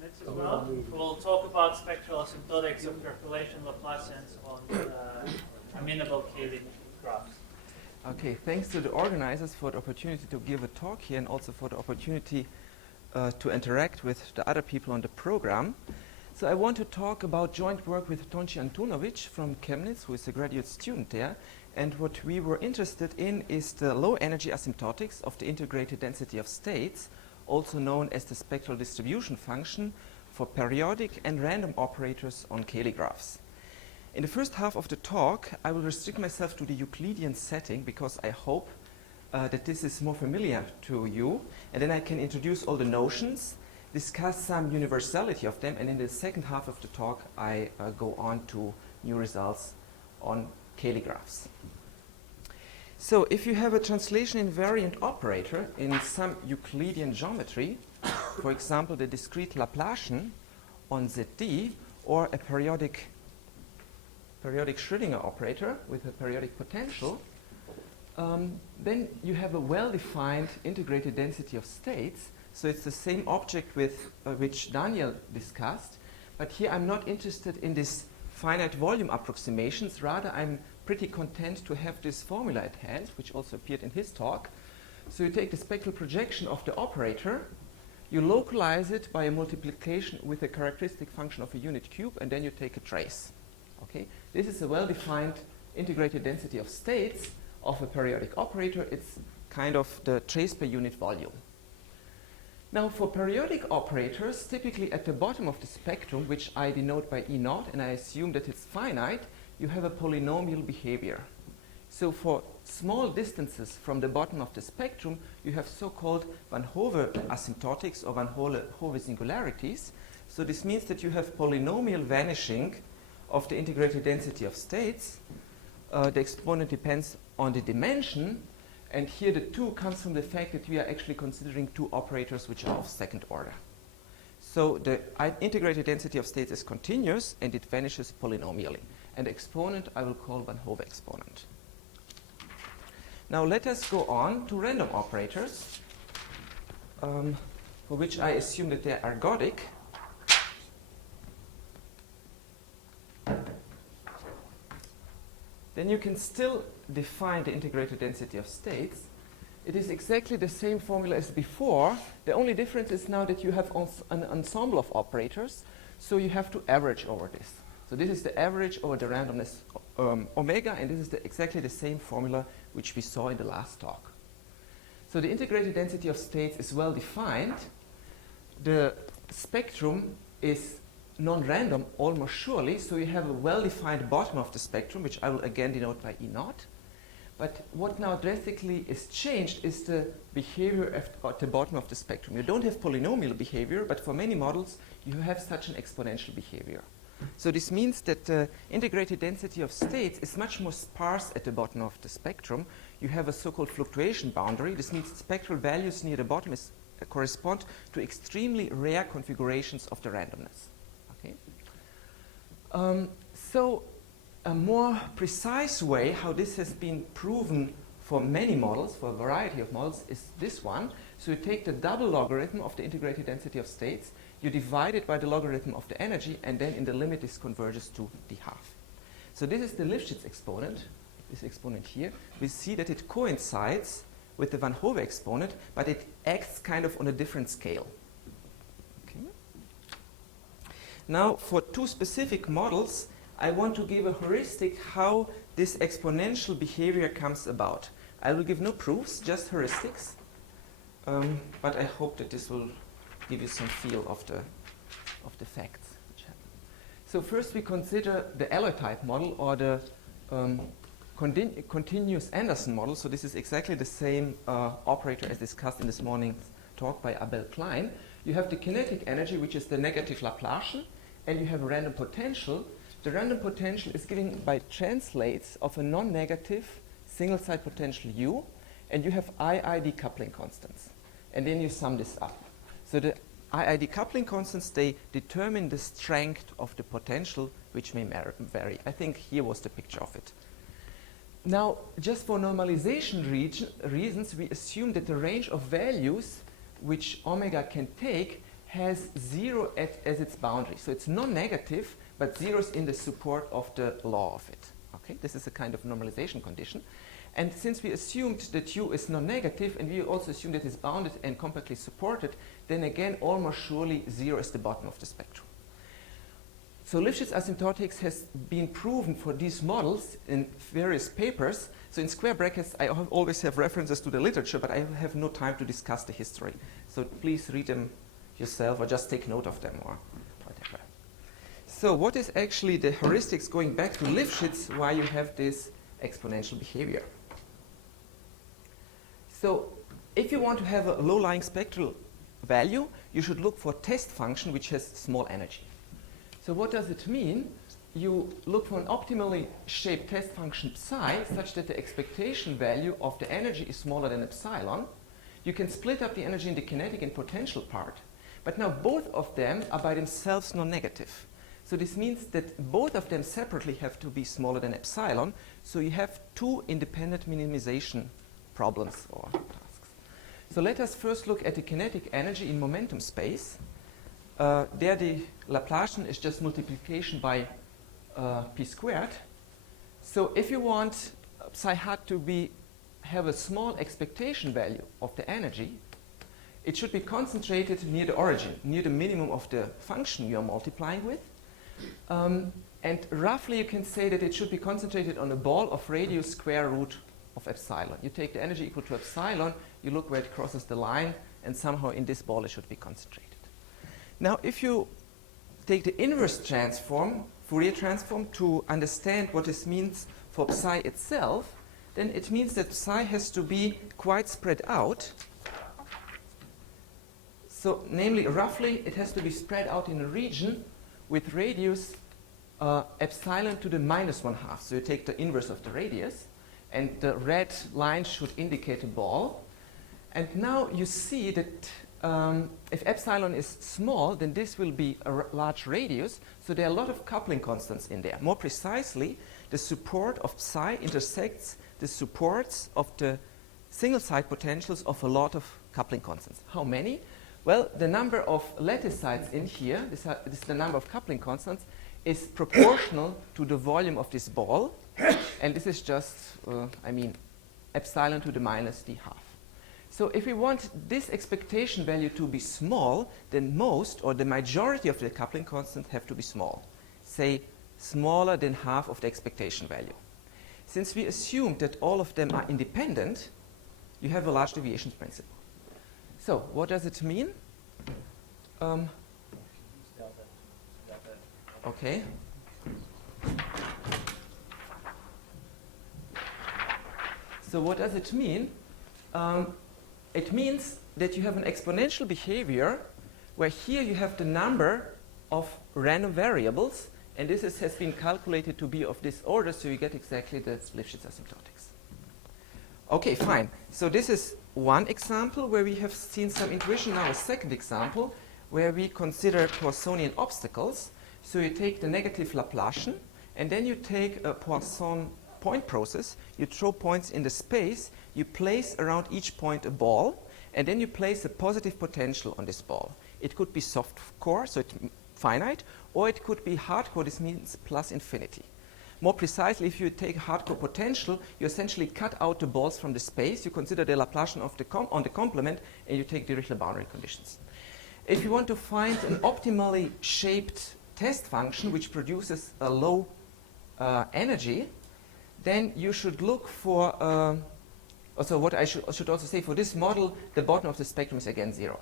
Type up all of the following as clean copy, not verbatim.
minutes as well. We'll talk about spectral asymptotics of percolation Laplacians on amenable Cayley graphs. Okay, thanks to the organizers for the opportunity to give a talk here and also for the opportunity to interact with the other people on the program. So I want to talk about joint work with Tonci Antunovic from Chemnitz, who is a graduate student there. And what we were interested in is the low energy asymptotics of the integrated density of states, also known as the spectral distribution function for periodic and random operators on Cayley graphs. In the first half of the talk, I will restrict myself to the Euclidean setting because I hope that this is more familiar to you. And then I can introduce all the notions, discuss some universality of them, and in the second half of the talk, I go on to new results on Cayley graphs. So if you have a translation invariant operator in some Euclidean geometry, for example, the discrete Laplacian on ZD, or a periodic Schrödinger operator with a periodic potential, then you have a well-defined integrated density of states. So it's the same object with which Daniel discussed, but here I'm not interested in this finite volume approximations. Rather, I'm pretty content to have this formula at hand, which also appeared in his talk. So you take the spectral projection of the operator, you localize it by a multiplication with a characteristic function of a unit cube, and then you take a trace. Okay? This is a well-defined integrated density of states of a periodic operator. It's kind of the trace per unit volume. Now, for periodic operators, typically at the bottom of the spectrum, which I denote by E0, and I assume that it's finite, you have a polynomial behavior. So for small distances from the bottom of the spectrum, you have so-called Van Hove asymptotics or Van Hove singularities. So this means that you have polynomial vanishing of the integrated density of states. The exponent depends on the dimension. And here the 2 comes from the fact that we are actually considering 2 operators which are of second order. So the integrated density of states is continuous and it vanishes polynomially. And the exponent I will call Van Hove exponent. Now let us go on to random operators, for which I assume that they are ergodic. Then you can still define the integrated density of states. It is exactly the same formula as before. The only difference is now that you have an ensemble of operators, so you have to average over this. So this is the average over the randomness omega, and this is exactly the same formula which we saw in the last talk. So the integrated density of states is well defined. The spectrum is non-random almost surely, so you have a well-defined bottom of the spectrum, which I will again denote by E0. But what now drastically is changed is the behavior at the bottom of the spectrum. You don't have polynomial behavior, but for many models, you have such an exponential behavior. So this means that the integrated density of states is much more sparse at the bottom of the spectrum. You have a so-called fluctuation boundary. This means spectral values near the bottom correspond to extremely rare configurations of the randomness. Okay? So a more precise way how this has been proven for many models, for a variety of models, is this one. So you take the double logarithm of the integrated density of states, you divide it by the logarithm of the energy, and then in the limit this converges to the half. So this is the Lifshitz exponent, this exponent here. We see that it coincides with the Van Hove exponent, but it acts kind of on a different scale. Okay. Now, for 2 specific models, I want to give a heuristic how this exponential behavior comes about. I will give no proofs, just heuristics, but I hope that this will give you some feel of the facts which happen. So first we consider the alloy type model or the continuous Anderson model. So this is exactly the same operator as discussed in this morning's talk by Abel Klein. You have the kinetic energy, which is the negative Laplacian, and you have a random potential. The random potential is given by translates of a non-negative single-side potential U, and you have II decoupling constants. And then you sum this up. So the II decoupling constants, they determine the strength of the potential, which may vary. I think here was the picture of it. Now, just for normalization reasons, we assume that the range of values which omega can take has 0 as its boundary. So it's non-negative, but 0 is in the support of the law of it. Okay, this is a kind of normalization condition. And since we assumed that u is non-negative, and we also assumed that it's bounded and compactly supported, then again, almost surely 0 is the bottom of the spectrum. So Lifshitz asymptotics has been proven for these models in various papers. So in square brackets, I always have references to the literature, but I have no time to discuss the history. So please read them yourself or just take note of them or whatever. So what is actually the heuristics going back to Lifshitz why you have this exponential behavior? So if you want to have a low-lying spectral value, you should look for a test function which has small energy. So what does it mean? You look for an optimally shaped test function psi such that the expectation value of the energy is smaller than epsilon. You can split up the energy in the kinetic and potential part. But now both of them are by themselves non-negative. So this means that both of them separately have to be smaller than epsilon. So you have two independent minimization problems or tasks. So let us first look at the kinetic energy in momentum space. There the Laplacian is just multiplication by p squared. So if you want psi hat to have a small expectation value of the energy, it should be concentrated near the origin, near the minimum of the function you are multiplying with. And roughly you can say that it should be concentrated on a ball of radius square root of epsilon. You take the energy equal to epsilon, you look where it crosses the line, and somehow in this ball it should be concentrated. Now if you take the inverse transform, Fourier transform, to understand what this means for psi itself, then it means that psi has to be quite spread out. So namely, roughly, it has to be spread out in a region with radius epsilon to the -1/2. So you take the inverse of the radius, and the red line should indicate a ball. And now you see that if epsilon is small, then this will be a large radius. So there are a lot of coupling constants in there. More precisely, the support of psi intersects the supports of the single side potentials of a lot of coupling constants. How many? Well, the number of lattice sides in here, this is the number of coupling constants, is proportional to the volume of this ball. And this is just, epsilon to the -d². So if we want this expectation value to be small, then most or the majority of the coupling constants have to be small. Say smaller than half of the expectation value. Since we assume that all of them are independent, you have a large deviations principle. So what does it mean? Okay. So what does it mean? It means that you have an exponential behavior where here you have the number of random variables, and this has been calculated to be of this order, so you get exactly the Lifshitz asymptotics. Okay, fine. So this is one example where we have seen some intuition. Now a second example where we consider Poissonian obstacles. So you take the negative Laplacian, and then you take a Poisson point process. You throw points in the space. You place around each point a ball, and then you place a positive potential on this ball. It could be soft core, so it's finite, or it could be hardcore. This means plus infinity. More precisely, if you take a hardcore potential, you essentially cut out the balls from the space. You consider the Laplacian of on the complement, and you take Dirichlet boundary conditions. If you want to find an optimally shaped test function which produces a low energy, then you should look for, also what I should also say, for this model, the bottom of the spectrum is again 0.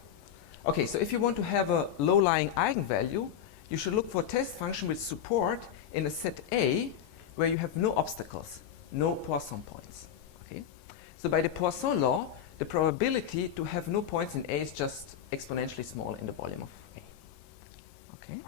Okay, so if you want to have a low-lying eigenvalue, you should look for a test function with support in a set A where you have no obstacles, no Poisson points. Okay? So by the Poisson law, the probability to have no points in A is just exponentially small in the volume of A. Okay?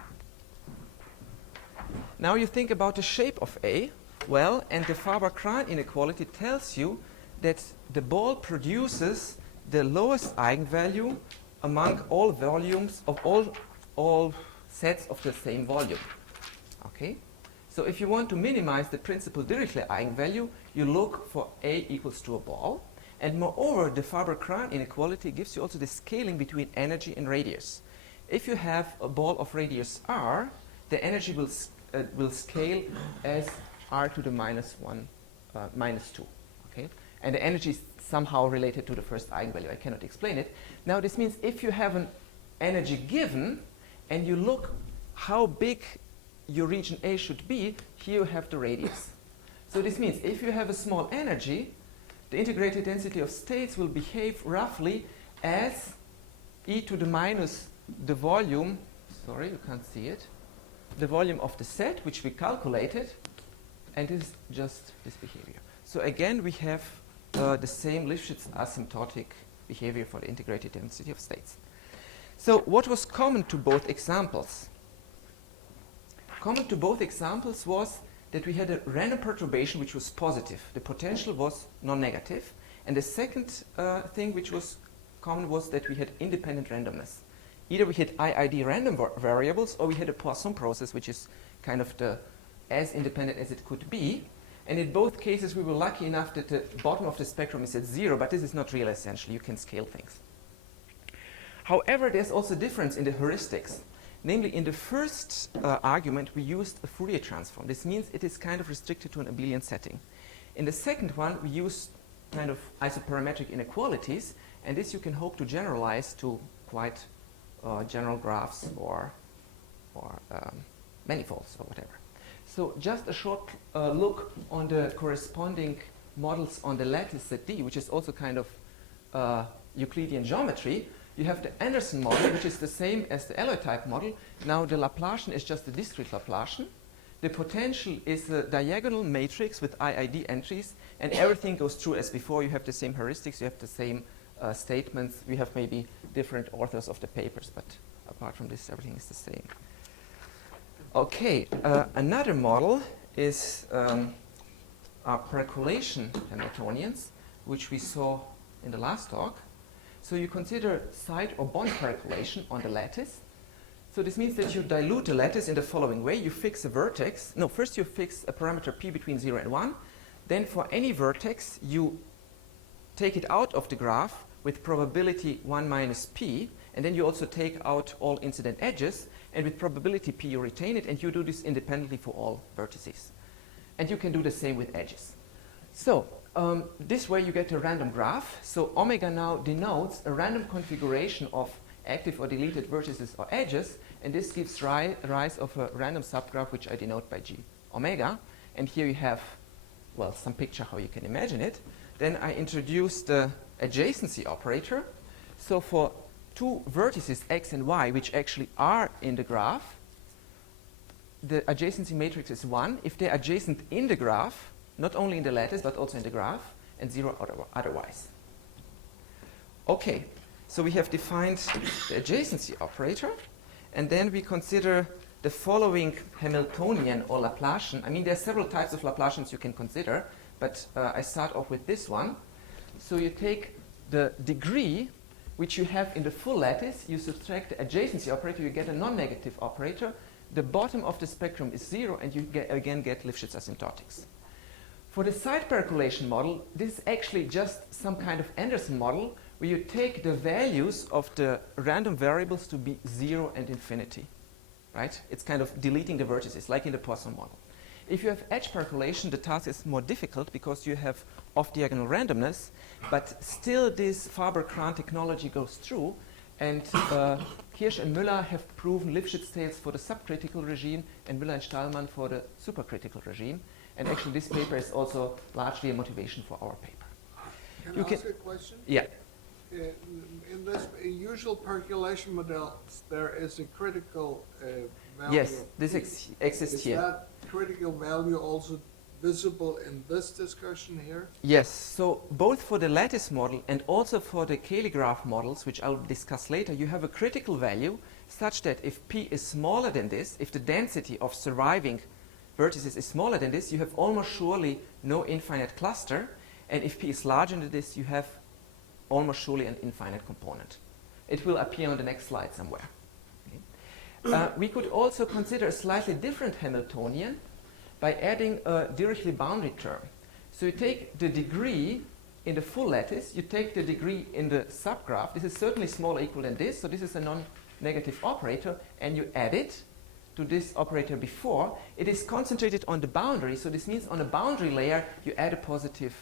Now you think about the shape of A. Well, and the Faber-Krahn inequality tells you that the ball produces the lowest eigenvalue among all volumes of all sets of the same volume. Okay? So if you want to minimize the principal Dirichlet eigenvalue, you look for A equals to a ball. And moreover, the Faber-Krahn inequality gives you also the scaling between energy and radius. if you have a ball of radius r, the energy will scale as r to the minus 2. Okay? And the energy is somehow related to the first eigenvalue. I cannot explain it. Now this means if you have an energy given and you look how big your region A should be, here you have the radius. So this means if you have a small energy, the integrated density of states will behave roughly as e to the minus the volume, sorry, you can't see it, the volume of the set, which we calculated, and this is just this behavior. So again, we have the same Lifshitz asymptotic behavior for the integrated density of states. So what was common to both examples? Common to both examples was that we had a random perturbation which was positive. The potential was non-negative. And the second thing which was common was that we had independent randomness. Either we had IID random variables or we had a Poisson process, which is kind of as independent as it could be. And in both cases, we were lucky enough that the bottom of the spectrum is at 0, but this is not real essentially. You can scale things. However, there's also a difference in the heuristics. Namely, in the first argument, we used a Fourier transform. This means it is kind of restricted to an abelian setting. In the second one, we used kind of isoparametric inequalities, and this you can hope to generalize to quite general graphs or manifolds or whatever. So just a short look on the corresponding models on the lattice set D, which is also kind of Euclidean geometry. You have the Anderson model, which is the same as the alloy type model. Now the Laplacian is just a discrete Laplacian. The potential is a diagonal matrix with IID entries, and everything goes through as before. You have the same heuristics, you have the same statements. We have maybe different authors of the papers, but apart from this, everything is the same. Okay, another model is our percolation Hamiltonians, which we saw in the last talk. So you consider side or bond percolation on the lattice. So this means that you dilute the lattice in the following way. You fix a vertex. No, first you fix a parameter p between 0 and 1. Then for any vertex, you take it out of the graph with probability 1 minus p. And then you also take out all incident edges. And with probability p, you retain it. And you do this independently for all vertices. And you can do the same with edges. So this way you get a random graph. So omega now denotes a random configuration of active or deleted vertices or edges, and this gives rise of a random subgraph which I denote by G omega. And here you have, well, some picture how you can imagine it. Then I introduce the adjacency operator. So for two vertices x and y which actually are in the graph, the adjacency matrix is 1 if they're adjacent in the graph, not only in the lattice, but also in the graph, and 0 otherwise. Okay, so we have defined the adjacency operator, and then we consider the following Hamiltonian or Laplacian. I mean, there are several types of Laplacians you can consider, but I start off with this one. So you take the degree which you have in the full lattice, you subtract the adjacency operator, you get a non-negative operator. The bottom of the spectrum is 0, and you again get Lifshitz asymptotics. For the side percolation model, this is actually just some kind of Anderson model where you take the values of the random variables to be 0 and infinity, right? It's kind of deleting the vertices, like in the Poisson model. If you have edge percolation, the task is more difficult because you have off-diagonal randomness, but still this Faber-Cran technology goes through, and Kirsch and Müller have proven Lifshitz tails for the subcritical regime and Müller and Stallman for the supercritical regime. And actually, this paper is also largely a motivation for our paper. Can I ask a question? Yeah. In this usual percolation model, there is a critical value. Yes, this exists here. Is that critical value also visible in this discussion here? Yes. So both for the lattice model and also for the Cayley graph models, which I'll discuss later, you have a critical value such that if p is smaller than this, if the density of surviving vertices is smaller than this, you have almost surely no infinite cluster. And if p is larger than this, you have almost surely an infinite component. It will appear on the next slide somewhere. Okay. We could also consider a slightly different Hamiltonian by adding a Dirichlet boundary term. So you take the degree in the full lattice, you take the degree in the subgraph. This is certainly smaller or equal than this, so this is a non-negative operator, and you add it to this operator before. It is concentrated on the boundary, so this means on a boundary layer you add a positive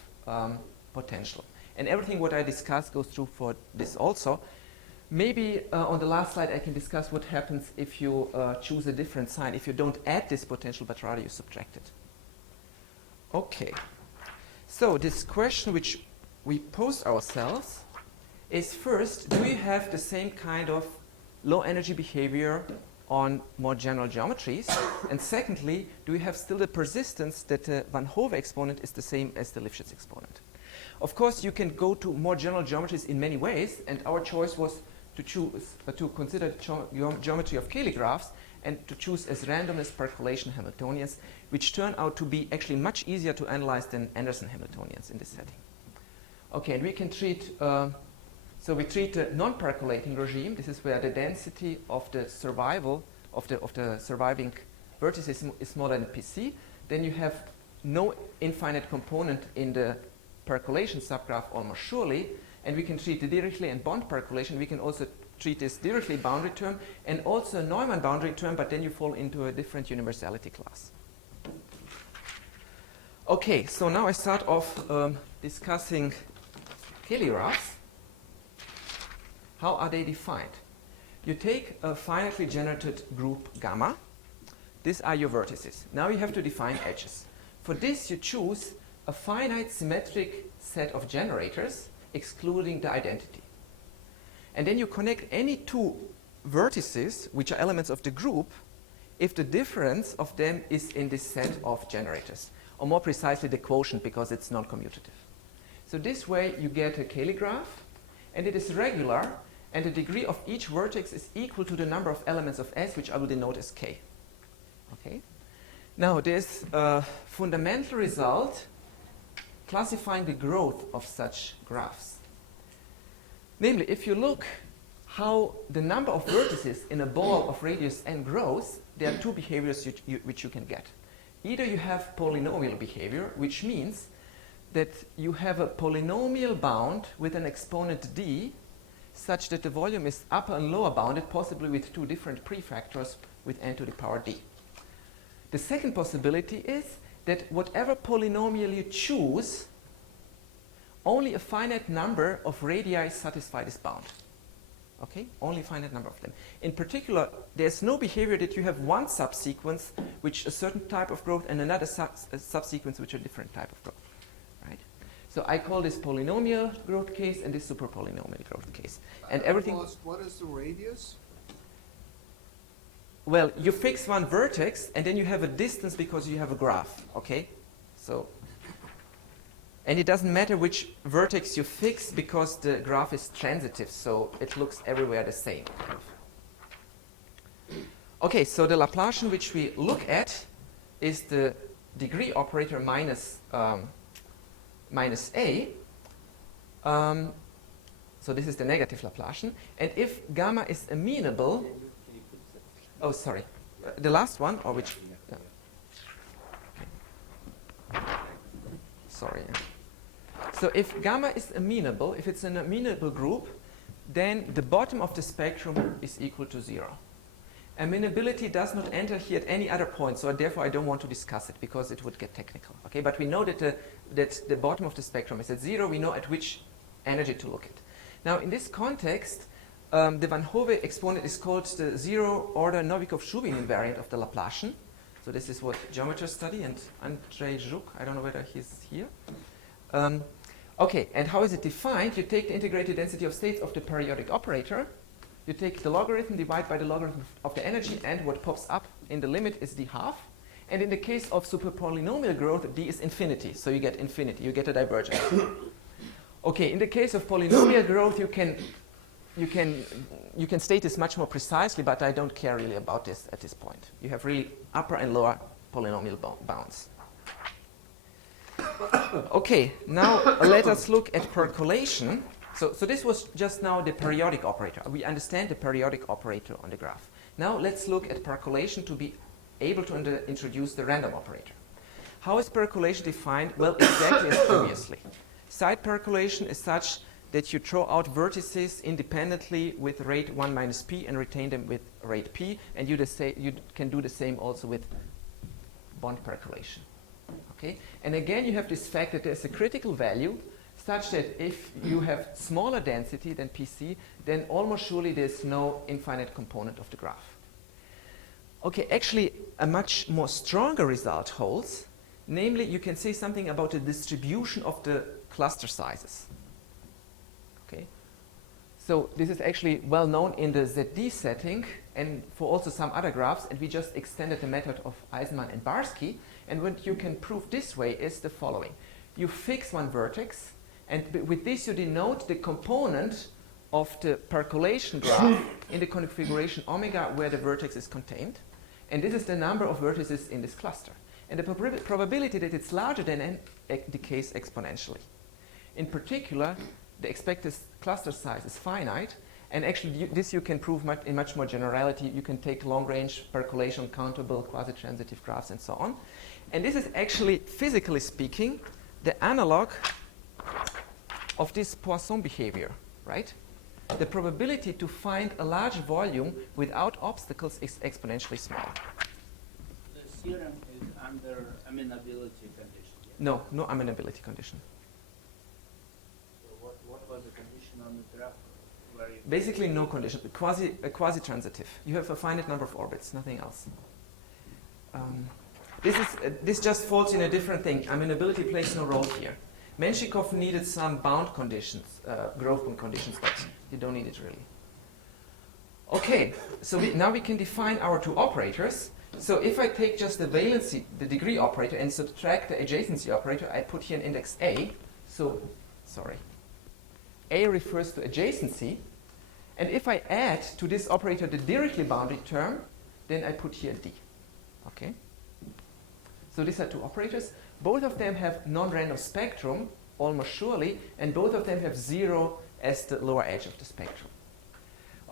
potential. And everything what I discussed goes through for this also. Maybe on the last slide I can discuss what happens if you choose a different sign, if you don't add this potential but rather you subtract it. Okay, so this question which we pose ourselves is, first, do you have the same kind of low energy behavior on more general geometries? And secondly, do we have still the persistence that the Van Hove exponent is the same as the Lifshitz exponent? Of course, you can go to more general geometries in many ways, and our choice was to choose to consider geometry of Cayley graphs and to choose as randomness percolation Hamiltonians, which turn out to be actually much easier to analyze than Anderson Hamiltonians in this setting. Okay, and we can treat, so we treat the non-percolating regime. This is where the density of the survival of the surviving vertices is smaller than PC. Then you have no infinite component in the percolation subgraph almost surely, and we can treat the Dirichlet and Bond percolation. We can also treat this Dirichlet boundary term and also a Neumann boundary term, but then you fall into a different universality class. Okay, so now I start off discussing Cayley graphs. How are they defined? You take a finitely generated group gamma. These are your vertices. Now you have to define edges. For this, you choose a finite symmetric set of generators, excluding the identity. And then you connect any two vertices, which are elements of the group, if the difference of them is in this set of generators, or more precisely the quotient, because it's non-commutative. So this way you get a Cayley graph, and it is regular, and the degree of each vertex is equal to the number of elements of S, which I will denote as K. Okay? Now there's a fundamental result classifying the growth of such graphs. Namely, if you look how the number of vertices in a ball of radius n grows, there are two behaviors which you can get. Either you have polynomial behavior, which means that you have a polynomial bound with an exponent d such that the volume is upper and lower bounded, possibly with two different prefactors with n to the power d. The second possibility is that whatever polynomial you choose, only a finite number of radii satisfy this bound. Okay? Only a finite number of them. In particular, there's no behavior that you have one subsequence which a certain type of growth and another subsequence which a different type of growth. Right? So I call this polynomial growth case and this superpolynomial growth case. And everything. What is the radius? Well, you fix one vertex and then you have a distance because you have a graph. Okay? So. And it doesn't matter which vertex you fix because the graph is transitive, so it looks everywhere the same. Okay, so the Laplacian which we look at is the degree operator minus a. So this is the negative Laplacian. And if gamma is amenable, oh sorry, the last one, or which? Yeah. Okay. Sorry. So if gamma is amenable, if it's an amenable group, then the bottom of the spectrum is equal to 0. Amenability does not enter here at any other point, so therefore I don't want to discuss it because it would get technical. Okay, but we know that the bottom of the spectrum is at 0. We know at which energy to look at. Now in this context, the Van Hove exponent is called the zero-order Novikov-Shubin invariant of the Laplacian. So this is what geometers study, and Andrzej Żuk, I don't know whether he's here. Okay, and how is it defined? You take the integrated density of states of the periodic operator, you take the logarithm, divide by the logarithm of the energy, and what pops up in the limit is d half. And in the case of superpolynomial growth, d is infinity, so you get infinity, you get a divergence. Okay, in the case of polynomial growth, you can state this much more precisely, but I don't care really about this at this point. You have really upper and lower polynomial bounds. Okay, now let us look at percolation. So this was just now the periodic operator. We understand the periodic operator on the graph. Now let's look at percolation to be able to introduce the random operator. How is percolation defined? Well, exactly as previously. Side percolation is such that you throw out vertices independently with rate 1 minus p and retain them with rate p, and you can do the same also with bond percolation. Okay? And again, you have this fact that there's a critical value such that if you have smaller density than Pc, then almost surely there's no infinite component of the graph. Okay, actually, a much more stronger result holds. Namely, you can say something about the distribution of the cluster sizes. Okay? So this is actually well known in the ZD setting and for also some other graphs, and we just extended the method of Eisenman and Barsky. And what you can prove this way is the following. You fix one vertex, and with this you denote the component of the percolation graph in the configuration omega where the vertex is contained. And this is the number of vertices in this cluster. And the probability that it's larger than n decays exponentially. In particular, the expected cluster size is finite, and actually this you can prove in much more generality. You can take long-range percolation, countable, quasi-transitive graphs, and so on. And this is actually, physically speaking, the analog of this Poisson behavior, right? The probability to find a large volume without obstacles is exponentially small. The theorem is under amenability condition. Yeah? No, no amenability condition. So what was the condition on the graph? Where you Basically no condition, quasi-transitive. You have a finite number of orbits, nothing else. This just falls in a different thing. Amenability plays no role here. Menshikov needed some bound conditions, growth bound conditions, but you don't need it really. Okay, so now we can define our two operators. So if I take just the valency, the degree operator, and subtract the adjacency operator, I put here an index A. So, sorry. A refers to adjacency. And if I add to this operator the Dirichlet boundary term, then I put here D. Okay? So these are two operators. Both of them have non-random spectrum, almost surely, and both of them have 0 as the lower edge of the spectrum.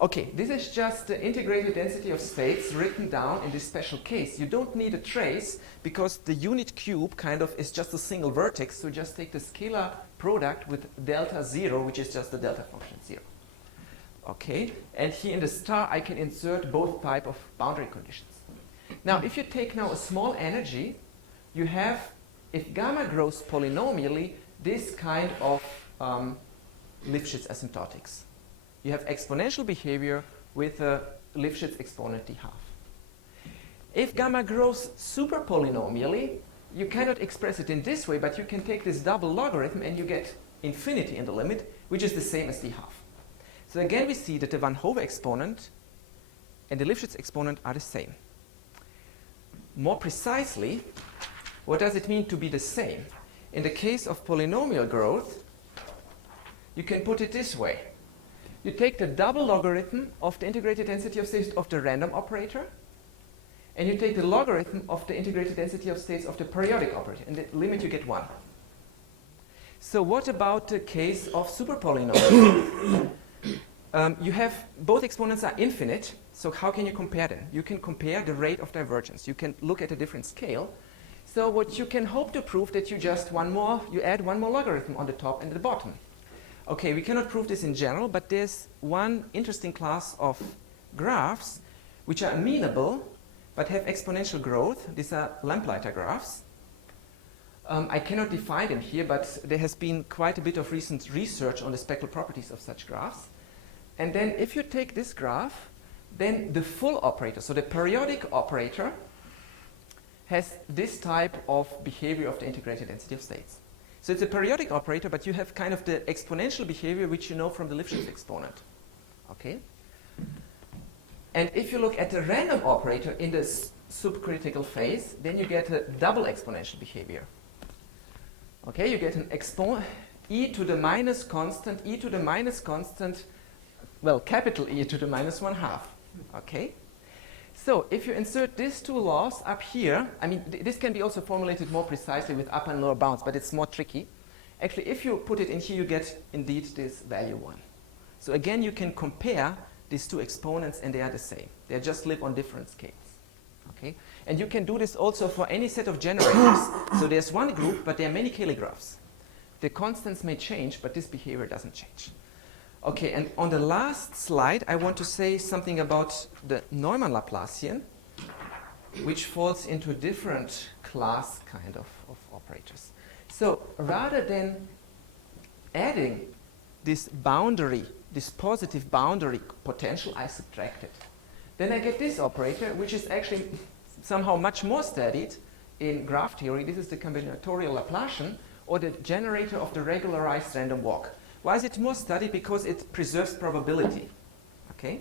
Okay, this is just the integrated density of states written down in this special case. You don't need a trace because the unit cube kind of is just a single vertex, so just take the scalar product with delta 0, which is just the delta function 0. Okay, and here in the star I can insert both type of boundary conditions. Now, if you take now a small energy, you have, if gamma grows polynomially, this kind of Lifshitz asymptotics. You have exponential behavior with a Lifshitz exponent d half. If gamma grows super polynomially, you cannot express it in this way, but you can take this double logarithm and you get infinity in the limit, which is the same as d half. So again, we see that the Van Hove exponent and the Lifshitz exponent are the same. More precisely, what does it mean to be the same? In the case of polynomial growth, you can put it this way. You take the double logarithm of the integrated density of states of the random operator, and you take the logarithm of the integrated density of states of the periodic operator, and the limit you get 1. So what about the case of superpolynomials? You have, both exponents are infinite, so how can you compare them? You can compare the rate of divergence. You can look at a different scale. So what you can hope to prove that you add one more logarithm on the top and the bottom. Okay, we cannot prove this in general, but there's one interesting class of graphs which are amenable but have exponential growth. These are Lamplighter graphs. I cannot define them here, but there has been quite a bit of recent research on the spectral properties of such graphs. And then if you take this graph, then the full operator, so the periodic operator, has this type of behavior of the integrated density of states. So it's a periodic operator, but you have kind of the exponential behavior which you know from the Lifshitz exponent. Okay? And if you look at the random operator in the subcritical phase, then you get a double exponential behavior. Okay, you get an e to the minus constant, well, capital E to the minus 1/2. Okay? So if you insert these two laws up here, I mean, this can be also formulated more precisely with upper and lower bounds, but it's more tricky. Actually, if you put it in here, you get indeed this value 1. So again, you can compare these two exponents, and they are the same. They just live on different scales. Okay? And you can do this also for any set of generators. So there's one group, but there are many Cayley graphs. The constants may change, but this behavior doesn't change. Okay, and on the last slide, I want to say something about the Neumann Laplacian, which falls into a different class kind of operators. So rather than adding this boundary, this positive boundary potential, I subtract it. Then I get this operator, which is actually somehow much more studied in graph theory. This is the combinatorial Laplacian, or the generator of the regularized random walk. Why is it more studied? Because it preserves probability. Okay?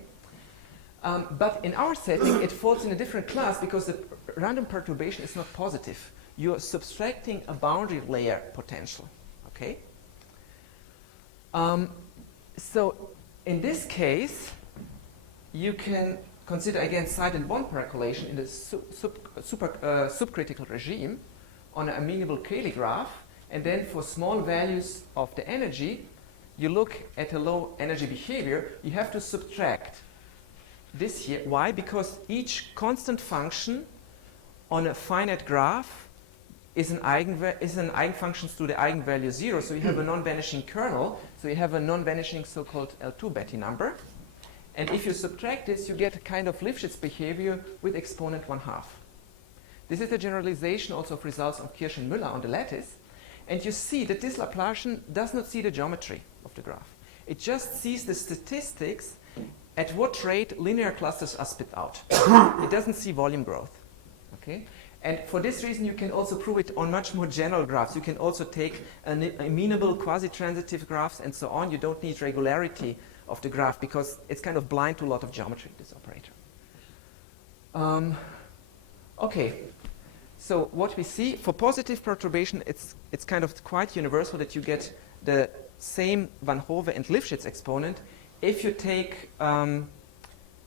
But in our setting, it falls in a different class because the random perturbation is not positive. You're subtracting a boundary layer potential. Okay? So in this case, you can consider again side and bond percolation in the subcritical regime on an amenable Cayley graph, and then for small values of the energy, you look at a low energy behavior. You have to subtract this here. Why? Because each constant function on a finite graph is an eigenfunction to the eigenvalue 0. So you have a non-vanishing kernel. So you have a non-vanishing so-called L2 Betti number. And if you subtract this, you get a kind of Lifshitz behavior with exponent 1/2. This is a generalization also of results of Kirsch and Müller on the lattice. And you see that this Laplacian does not see the geometry of the graph. It just sees the statistics at what rate linear clusters are spit out. It doesn't see volume growth. Okay? And for this reason, you can also prove it on much more general graphs. You can also take amenable quasi-transitive graphs and so on. You don't need regularity of the graph because it's kind of blind to a lot of geometry, this operator. Okay, so what we see for positive perturbation, it's kind of quite universal that you get the same Van Hove and Lifshitz exponent. If you take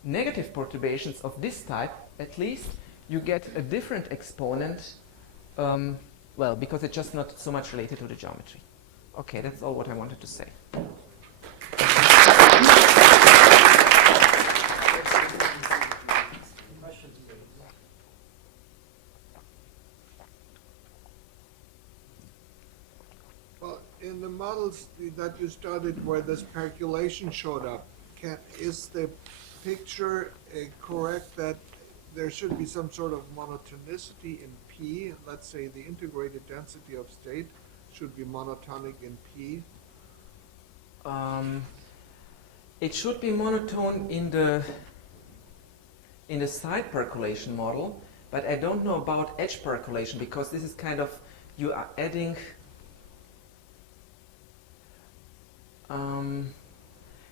negative perturbations of this type, at least, you get a different exponent, well, because it's just not so much related to the geometry. Okay, that's all what I wanted to say. Well, in the models that you studied where this percolation showed up, is the picture correct that there should be some sort of monotonicity in P? Let's say the integrated density of state should be monotonic in P. It should be monotone in the side percolation model, but I don't know about edge percolation because this is kind of, you are adding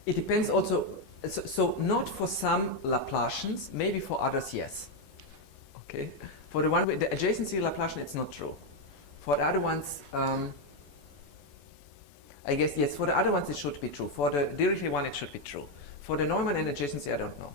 it depends also, so not for some Laplacians, maybe for others, yes. Okay? For the one with the adjacency Laplacian, it's not true. For the other ones, I guess, yes, for the other ones it should be true. For the Dirichlet one, it should be true. For the Neumann and adjacency, I don't know.